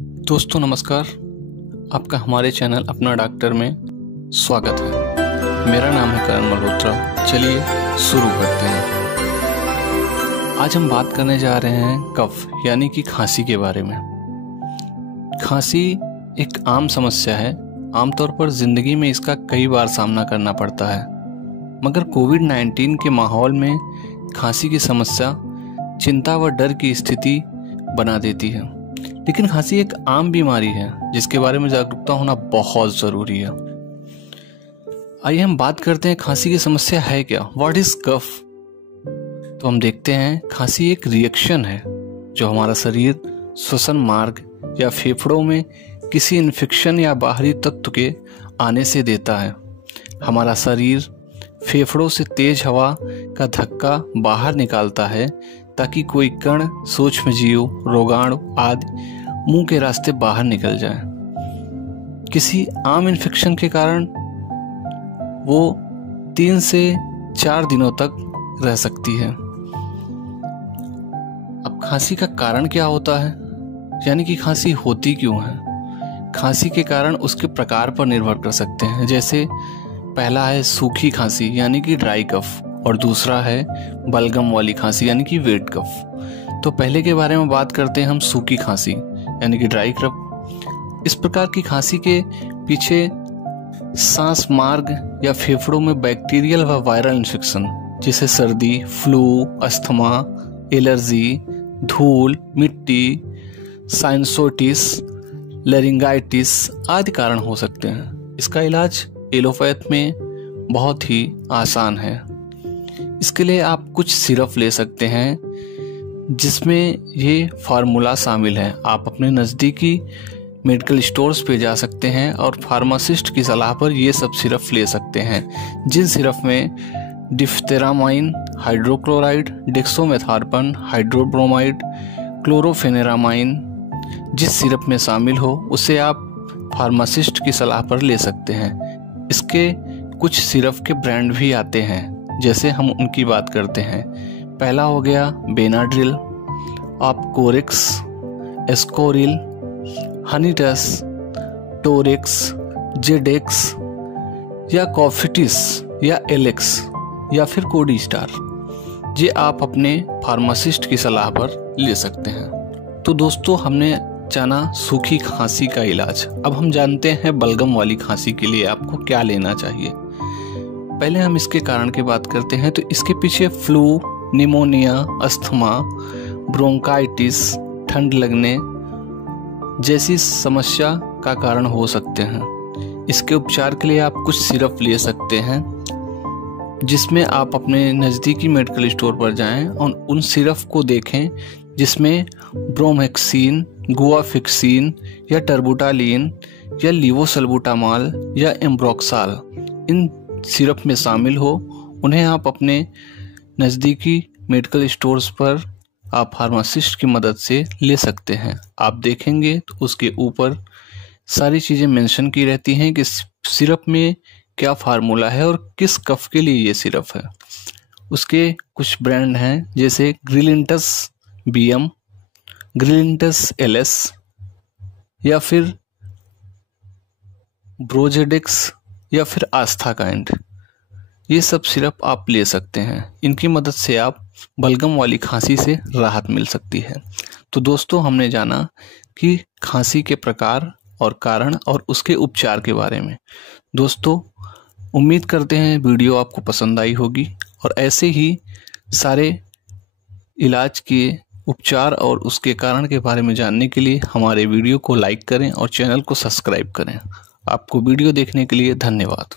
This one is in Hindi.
दोस्तों नमस्कार, आपका हमारे चैनल अपना डॉक्टर में स्वागत है। मेरा नाम है करण मल्होत्रा। चलिए शुरू करते हैं। आज हम बात करने जा रहे हैं कफ यानी कि खांसी के बारे में। खांसी एक आम समस्या है। आमतौर पर जिंदगी में इसका कई बार सामना करना पड़ता है, मगर कोविड-19 के माहौल में खांसी की समस्या चिंता व डर की स्थिति बना देती है। लेकिन खांसी एक आम बीमारी है जिसके बारे में जागरूकता होना बहुत ज़रूरी है। आइए हम बात करते हैं खांसी की समस्या है क्या। व्हाट इज कफ? तो हम देखते हैं खांसी एक रिएक्शन है जो हमारा शरीर श्वसन मार्ग या फेफड़ों में किसी इन्फेक्शन या बाहरी तत्व के आने से देता है। हमारा शरीर फेफड़ों से तेज हवा का धक्का बाहर निकालता है ताकि कोई कण, सूक्ष्म जीव, रोगाणु आदि मुंह के रास्ते बाहर निकल जाए। किसी आम इन्फेक्शन के कारण वो 3 से 4 दिनों तक रह सकती है। अब खांसी का कारण क्या होता है, यानी कि खांसी होती क्यों है? खांसी के कारण उसके प्रकार पर निर्भर कर सकते हैं। जैसे पहला है सूखी खांसी यानी कि ड्राई कफ, और दूसरा है बलगम वाली खांसी यानी कि वेट कफ। तो पहले के बारे में बात करते हैं हम सूखी खांसी यानी कि ड्राई कफ। इस प्रकार की खांसी के पीछे सांस मार्ग या फेफड़ों में बैक्टीरियल व वायरल इन्फेक्शन जैसे सर्दी, फ्लू, अस्थमा, एलर्जी, धूल, मिट्टी, साइनसोटिस, लैरिंगाइटिस आदि कारण हो सकते हैं। इसका इलाज एलोपैथ में बहुत ही आसान है। इसके लिए आप कुछ सिरप ले सकते हैं जिसमें ये फार्मूला शामिल है। आप अपने नज़दीकी मेडिकल स्टोर्स पे जा सकते हैं और फार्मासिस्ट की सलाह पर ये सब सिरप ले सकते हैं, जिन सिरप में डिफ्तेरामाइन हाइड्रोक्लोराइड, डेक्सोमेथार्पन हाइड्रोब्रोमाइड, क्लोरोफेनेरामाइन जिस सिरप में शामिल हो उसे आप फार्मासिस्ट की सलाह पर ले सकते हैं। इसके कुछ सिरप के ब्रांड भी आते हैं, जैसे हम उनकी बात करते हैं। पहला हो गया बेनाड्रिल, आप कोरेक्स, एस्कोरिल, हनीटस, टोरेक्स, जेडेक्स या कॉफिटिस या एलेक्स या फिर कोडिस्टार, ये आप अपने फार्मासिस्ट की सलाह पर ले सकते हैं। तो दोस्तों हमने जाना सूखी खांसी का इलाज। अब हम जानते हैं बलगम वाली खांसी के लिए आपको क्या लेना चाहिए। पहले हम इसके कारण की बात करते हैं। तो इसके पीछे फ्लू, निमोनिया, अस्थमा, ब्रोंकाइटिस, ठंड लगने जैसी समस्या का कारण हो सकते हैं। इसके उपचार के लिए आप कुछ सिरप ले सकते हैं, जिसमें आप अपने नज़दीकी मेडिकल स्टोर पर जाएं और उन सिरप को देखें जिसमें ब्रोमहेक्सिन, गुआफिक्सिन या टर्बुटालिन या लीवोसल्बुटामॉल या एम्ब्रोक्साल इन सिरप में शामिल हो। उन्हें आप अपने नज़दीकी मेडिकल स्टोर्स पर आप फार्मासिस्ट की मदद से ले सकते हैं। आप देखेंगे तो उसके ऊपर सारी चीज़ें मेंशन की रहती हैं कि सिरप में क्या फार्मूला है और किस कफ के लिए ये सिरप है। उसके कुछ ब्रांड हैं जैसे ग्रिलिंटस BM, ग्रिलिंटस LS या फिर ब्रोजेडेक्स या फिर आस्था काइंड। ये सब सिरप आप ले सकते हैं। इनकी मदद से आप बलगम वाली खांसी से राहत मिल सकती है। तो दोस्तों हमने जाना कि खांसी के प्रकार और कारण और उसके उपचार के बारे में। दोस्तों उम्मीद करते हैं वीडियो आपको पसंद आई होगी, और ऐसे ही सारे इलाज के उपचार और उसके कारण के बारे में जानने के लिए हमारे वीडियो को लाइक करें और चैनल को सब्सक्राइब करें। आपको वीडियो देखने के लिए धन्यवाद।